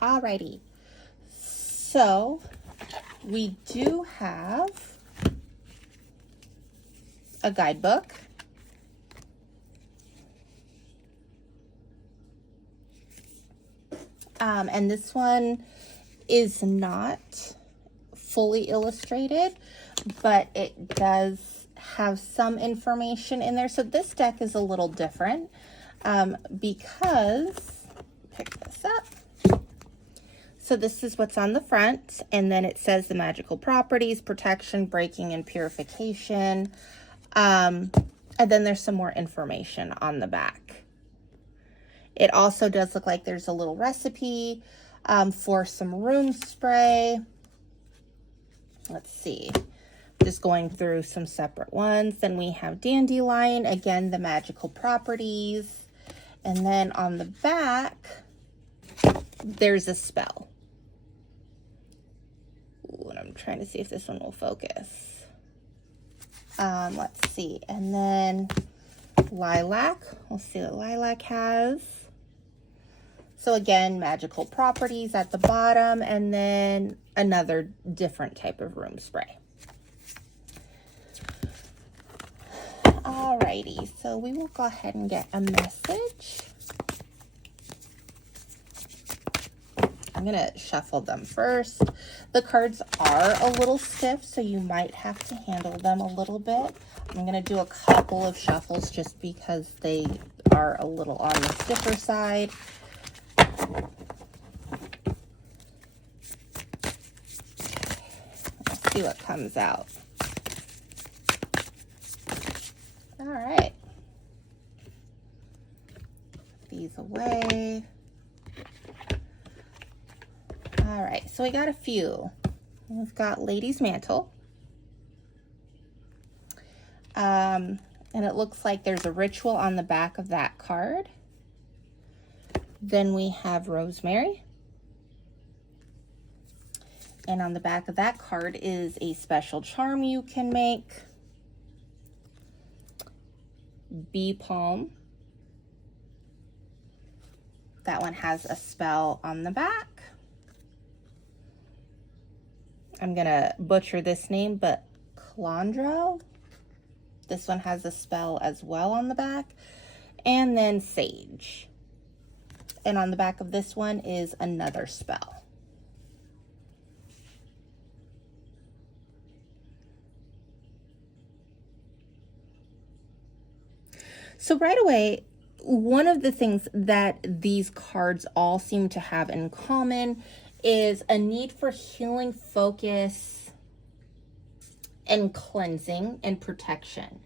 Alrighty, so we do have a guidebook. And this one is not fully illustrated, but it does have some information in there. So this deck is a little different because, pick this up. So this is what's on the front, and then it says the magical properties, protection, breaking, and purification. And then there's some more information on the back. It also does look like there's a little recipe for some room spray. Let's see. Just going through some separate ones. Then we have Dandelion, again, the magical properties. And then on the back, there's a spell. Ooh, and I'm trying to see if this one will focus. Let's see. And then Lilac. We'll see what Lilac has. So again, magical properties at the bottom, and then another different type of room spray. Alrighty, so we will go ahead and get a message. I'm gonna shuffle them first. The cards are a little stiff, so you might have to handle them a little bit. I'm gonna do a couple of shuffles just because they are a little on the stiffer side. Let's see what comes out. All right. Put these away. All right, so we got a few. We've got Lady's Mantle. And it looks like there's a ritual on the back of that card. Then we have Rosemary. And on the back of that card is a special charm you can make. Bee Palm. That one has a spell on the back. I'm gonna butcher this name, but Clondro. This one has a spell as well on the back. And then Sage. And on the back of this one is another spell. So right away, one of the things that these cards all seem to have in common is a need for healing, focus, and cleansing and protection.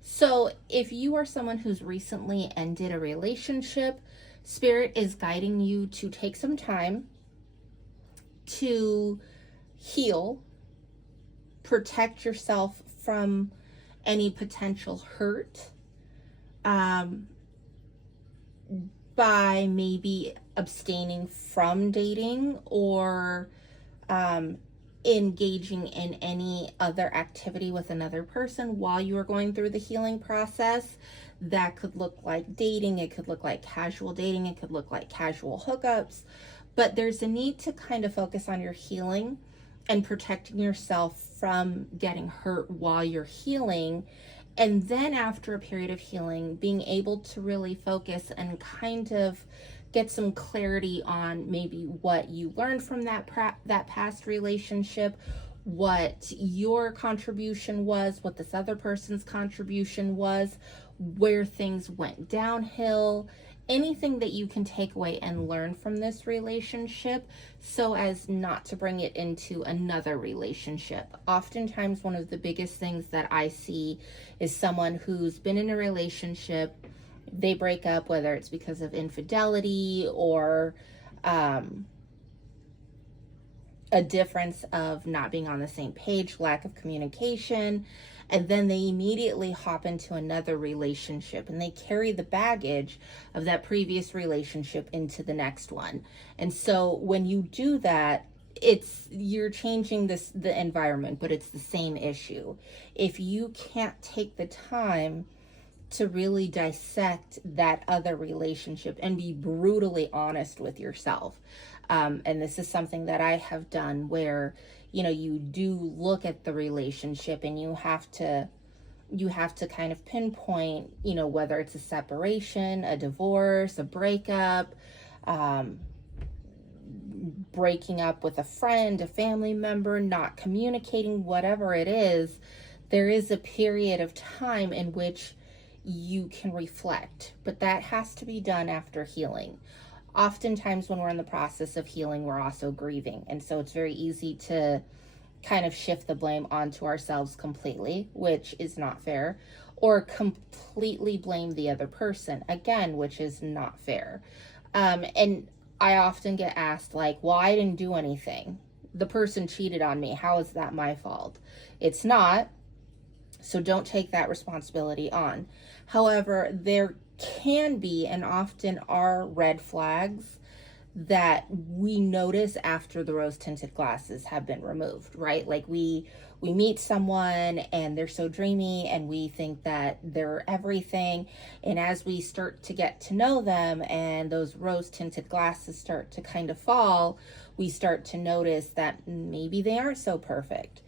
So if you are someone who's recently ended a relationship, Spirit is guiding you to take some time to heal, protect yourself from any potential hurt, by maybe abstaining from dating or engaging in any other activity with another person while you are going through the healing process. That could look like dating, it could look like casual dating, it could look like casual hookups, but there's a need to kind of focus on your healing and protecting yourself from getting hurt while you're healing. And then after a period of healing, being able to really focus and kind of get some clarity on maybe what you learned from that past relationship, what your contribution was, what this other person's contribution was, where things went downhill, anything that you can take away and learn from this relationship so as not to bring it into another relationship. Oftentimes, one of the biggest things that I see is someone who's been in a relationship, they break up, whether it's because of infidelity or a difference of not being on the same page, lack of communication, and then they immediately hop into another relationship and they carry the baggage of that previous relationship into the next one. And so when you do that, you're changing the environment, but it's the same issue. If you can't take the time to really dissect that other relationship and be brutally honest with yourself. And this is something that I have done where, you do look at the relationship and you have to kind of pinpoint, whether it's a separation, a divorce, a breakup, breaking up with a friend, a family member, not communicating, whatever it is, there is a period of time in which you can reflect, but that has to be done after healing. Oftentimes when we're in the process of healing, we're also grieving. And so it's very easy to kind of shift the blame onto ourselves completely, which is not fair, or completely blame the other person, again, which is not fair. And I often get asked, like, well, I didn't do anything. The person cheated on me. How is that my fault? It's not. So don't take that responsibility on. However, there can be and often are red flags that we notice after the rose-tinted glasses have been removed, right? Like we meet someone and they're so dreamy and we think that they're everything. And as we start to get to know them and those rose-tinted glasses start to kind of fall, we start to notice that maybe they aren't so perfect.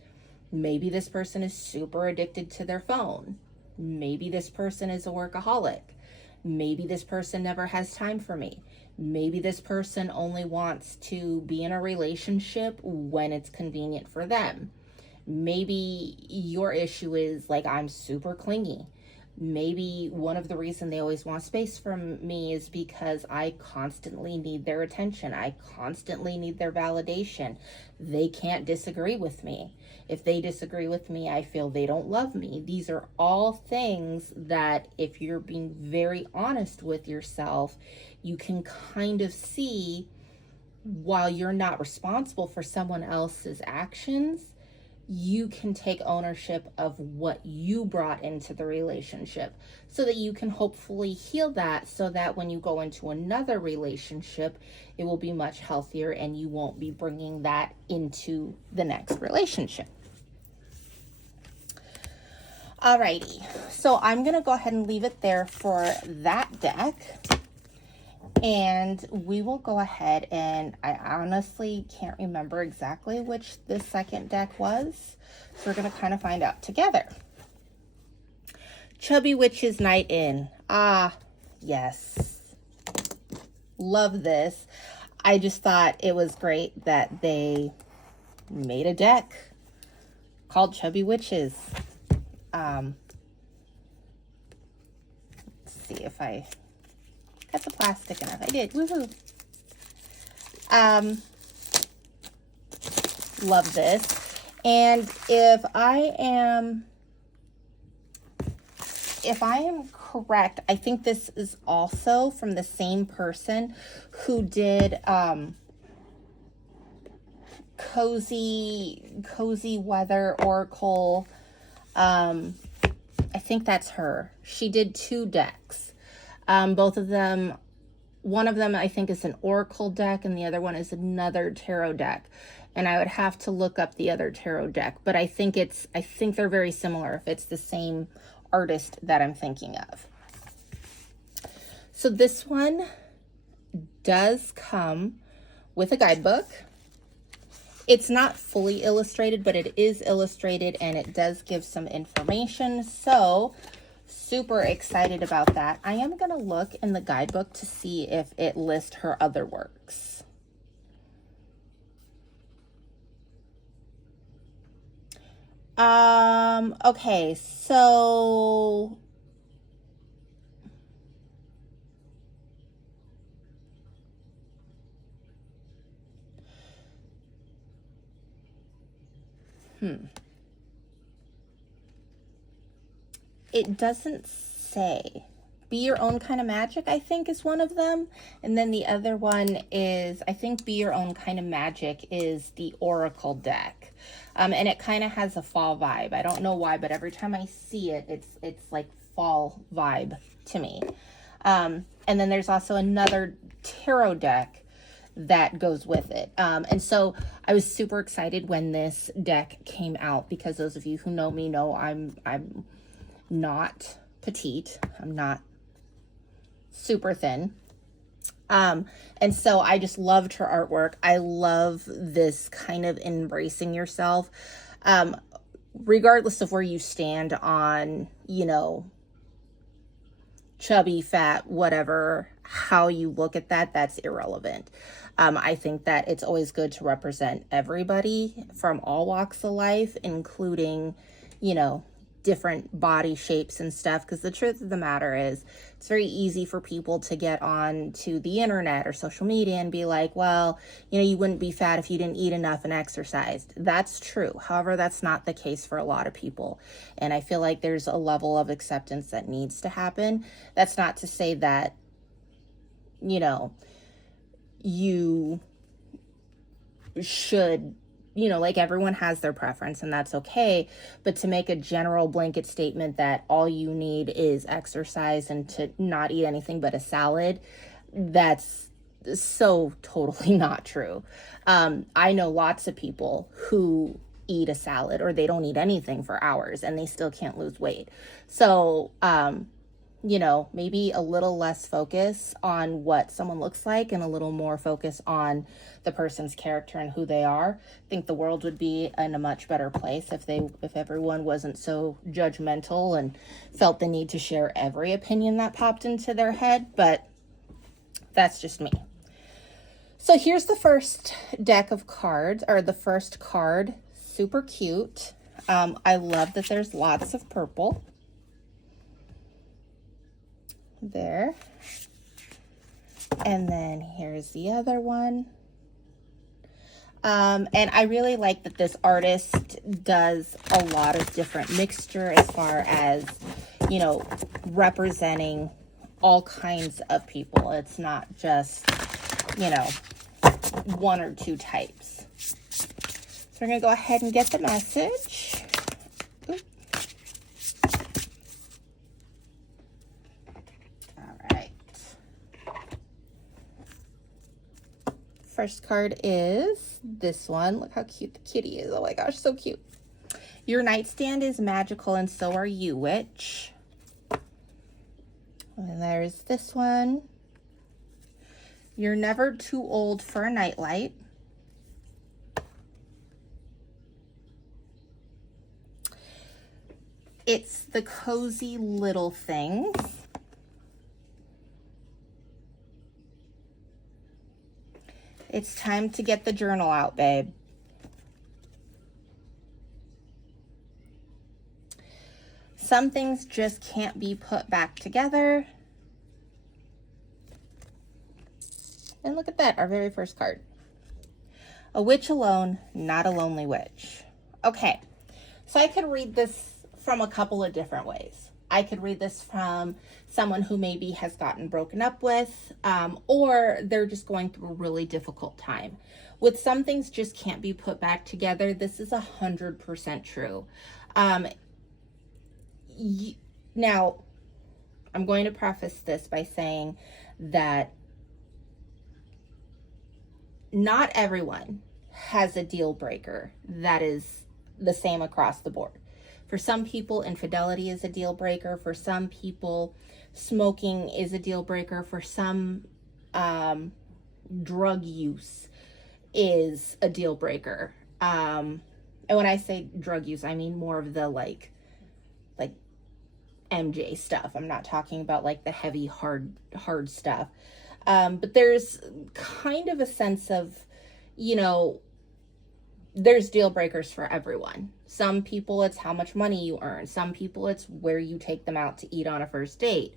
Maybe this person is super addicted to their phone. Maybe this person is a workaholic. Maybe this person never has time for me. Maybe this person only wants to be in a relationship when it's convenient for them. Maybe your issue is like, I'm super clingy. Maybe one of the reasons they always want space from me is because I constantly need their attention. I constantly need their validation. They can't disagree with me. If they disagree with me, I feel they don't love me. These are all things that if you're being very honest with yourself, you can kind of see while you're not responsible for someone else's actions, you can take ownership of what you brought into the relationship so that you can hopefully heal that so that when you go into another relationship, it will be much healthier and you won't be bringing that into the next relationship. Alrighty, so I'm going to go ahead and leave it there for that deck. And we will go ahead and I honestly can't remember exactly which this second deck was. So we're going to kind of find out together. Chubby Witch's Night In. Ah, yes. Love this. I just thought it was great that they made a deck called Chubby Witches. Let's see if I got the plastic enough. I did. Woohoo. Love this. And if I am correct, I think this is also from the same person who did Cozy Weather Oracle. I think that's her. She did 2 decks. Both of them, one of them I think is an Oracle deck and the other one is another tarot deck. And I would have to look up the other tarot deck, but I think they're very similar if it's the same artist that I'm thinking of. So this one does come with a guidebook. It's not fully illustrated, but it is illustrated and it does give some information. So super excited about that. I am going to look in the guidebook to see if it lists her other works. Okay, so it doesn't say. Be Your Own Kind of Magic, I think, is one of them. And then the other one is, I think Be Your Own Kind of Magic is the Oracle deck. And it kind of has a fall vibe. I don't know why, but every time I see it, it's like fall vibe to me. And then there's also another tarot deck that goes with it. And so I was super excited when this deck came out because those of you who know me know I'm not petite. I'm not super thin. And so I just loved her artwork. I love this kind of embracing yourself, regardless of where you stand on, you know, chubby, fat, whatever, how you look at that, that's irrelevant. I think that it's always good to represent everybody from all walks of life, including, you know, different body shapes and stuff, because the truth of the matter is it's very easy for people to get on to the internet or social media and be like, well, you know, you wouldn't be fat if you didn't eat enough and exercised. That's true. However, that's not the case for a lot of people, and I feel like there's a level of acceptance that needs to happen. That's not to say that, you know, you should, you know, like, everyone has their preference and that's okay, but to make a general blanket statement that all you need is exercise and to not eat anything but a salad, that's so totally not true. I know lots of people who eat a salad or they don't eat anything for hours and they still can't lose weight. So, you know, maybe a little less focus on what someone looks like and a little more focus on the person's character and who they are. I think the world would be in a much better place if everyone wasn't so judgmental and felt the need to share every opinion that popped into their head, but that's just me. So here's the first deck of cards, or the first card. Super cute. I love that there's lots of purple. There. And then here's the other one. And I really like that this artist does a lot of different mixture as far as, you know, representing all kinds of people. It's not just, you know, one or two types. So we're going to go ahead and get the message. Oops. First card is this one. Look how cute the kitty is. Oh my gosh, so cute. Your nightstand is magical and so are you, witch. And there's this one. You're never too old for a nightlight. It's the cozy little things. It's time to get the journal out, babe. Some things just can't be put back together. And look at that, our very first card. A witch alone, not a lonely witch. Okay, so I could read this from a couple of different ways. I could read this from someone who maybe has gotten broken up with, or they're just going through a really difficult time. With some things just can't be put back together, this is 100% true. Now, I'm going to preface this by saying that not everyone has a deal breaker that is the same across the board. For some people, infidelity is a deal breaker. For some people, smoking is a deal breaker. For some, drug use is a deal breaker. And when I say drug use, I mean more of the like MJ stuff. I'm not talking about like the heavy, hard stuff. But there's kind of a sense of, you know, there's deal breakers for everyone. Some people, it's how much money you earn. Some people, it's where you take them out to eat on a first date.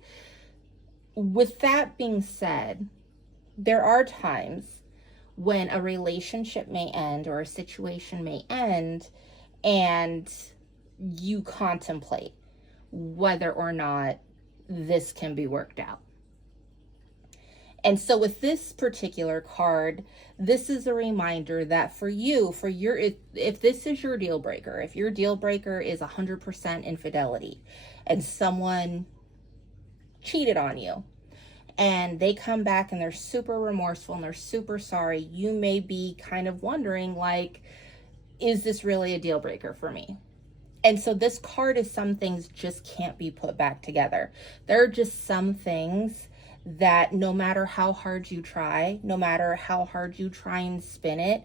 With that being said, there are times when a relationship may end or a situation may end and you contemplate whether or not this can be worked out. And so with this particular card, this is a reminder that for you, if this is your deal breaker, if your deal breaker is 100% infidelity and someone cheated on you and they come back and they're super remorseful and they're super sorry, you may be kind of wondering, like, is this really a deal breaker for me? And so this card is some things just can't be put back together. There are just some things that no matter how hard you try, no matter how hard you try and spin it,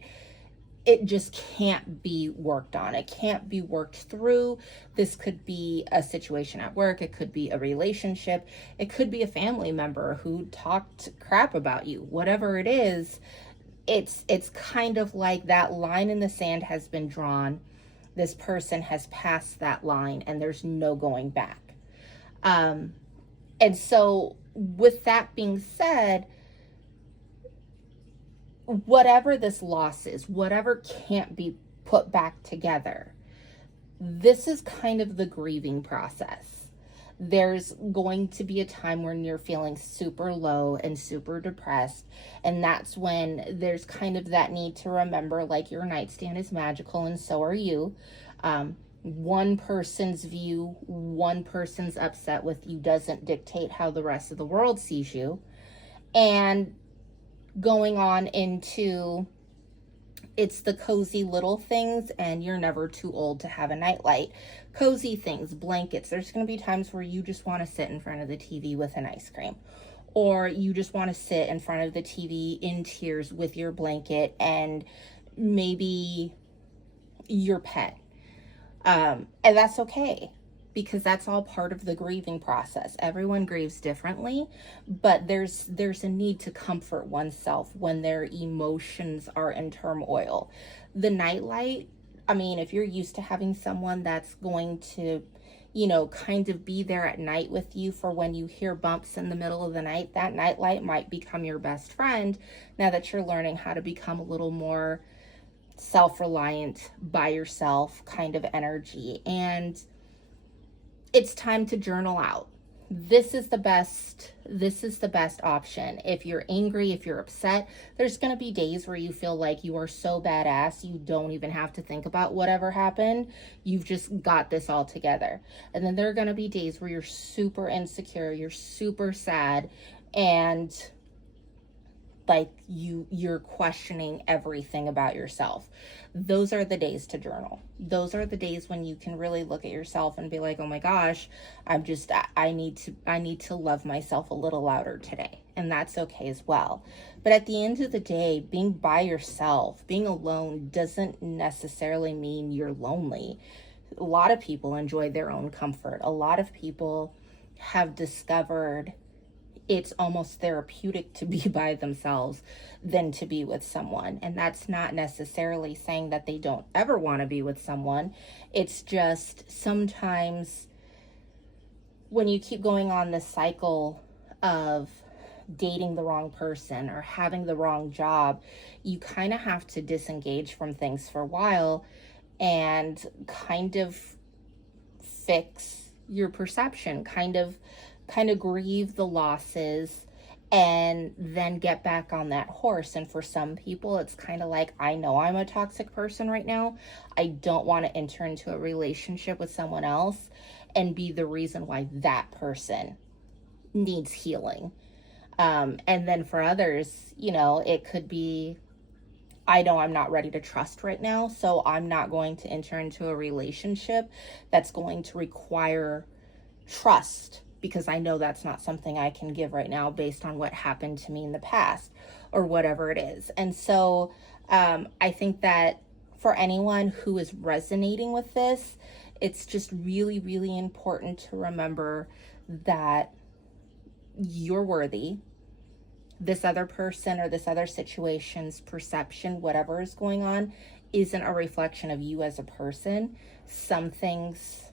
it just can't be worked on. It can't be worked through. This could be a situation at work. It could be a relationship. It could be a family member who talked crap about you. Whatever it is, it's kind of like that line in the sand has been drawn. This person has passed that line and there's no going back. And so with that being said, whatever this loss is, whatever can't be put back together, this is kind of the grieving process. There's going to be a time when you're feeling super low and super depressed, and that's when there's kind of that need to remember, like, your nightstand is magical and so are you. One person's view, one person's upset with you doesn't dictate how the rest of the world sees you. And going on into, it's the cozy little things, and you're never too old to have a nightlight. Cozy things, blankets. There's going to be times where you just want to sit in front of the TV with an ice cream, or you just want to sit in front of the TV in tears with your blanket and maybe your pet. And that's okay, because that's all part of the grieving process. Everyone grieves differently, but there's a need to comfort oneself when their emotions are in turmoil. The nightlight, I mean, if you're used to having someone that's going to, kind of be there at night with you for when you hear bumps in the middle of the night, that nightlight might become your best friend now that you're learning how to become a little more self-reliant, by yourself kind of energy. And it's time to journal out. This is the best option. If you're angry, if you're upset, there's going to be days where you feel like you are so badass, you don't even have to think about whatever happened. You've just got this all together. And then there are going to be days where you're super insecure, you're super sad, and like you're questioning everything about yourself. Those are the days to journal. Those are the days when you can really look at yourself and be like, oh my gosh, I need to love myself a little louder today. And that's okay as well. But at the end of the day, being by yourself, being alone, doesn't necessarily mean you're lonely. A lot of people enjoy their own comfort. A lot of people have discovered it's almost therapeutic to be by themselves than to be with someone. And that's not necessarily saying that they don't ever want to be with someone. It's just sometimes when you keep going on this cycle of dating the wrong person or having the wrong job, you kind of have to disengage from things for a while and kind of fix your perception, kind of grieve the losses, and then get back on that horse. And for some people, it's kind of like, I know I'm a toxic person right now. I don't want to enter into a relationship with someone else and be the reason why that person needs healing. And then for others, it could be, I know I'm not ready to trust right now, so I'm not going to enter into a relationship that's going to require trust, because I know that's not something I can give right now based on what happened to me in the past or whatever it is. And so I think that for anyone who is resonating with this, it's just really, really important to remember that you're worthy. This other person or this other situation's perception, whatever is going on, isn't a reflection of you as a person. Some things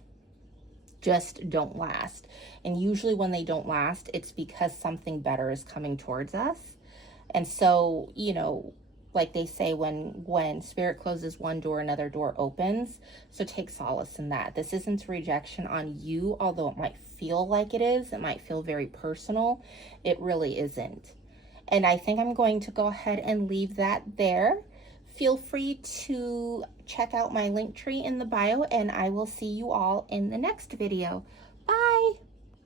just don't last. And usually when they don't last, it's because something better is coming towards us. And so, like they say, when spirit closes one door, another door opens. So take solace in that. This isn't rejection on you, although it might feel like it is. It might feel very personal. It really isn't. And I think I'm going to go ahead and leave that there. Feel free to check out my link tree in the bio, and I will see you all in the next video.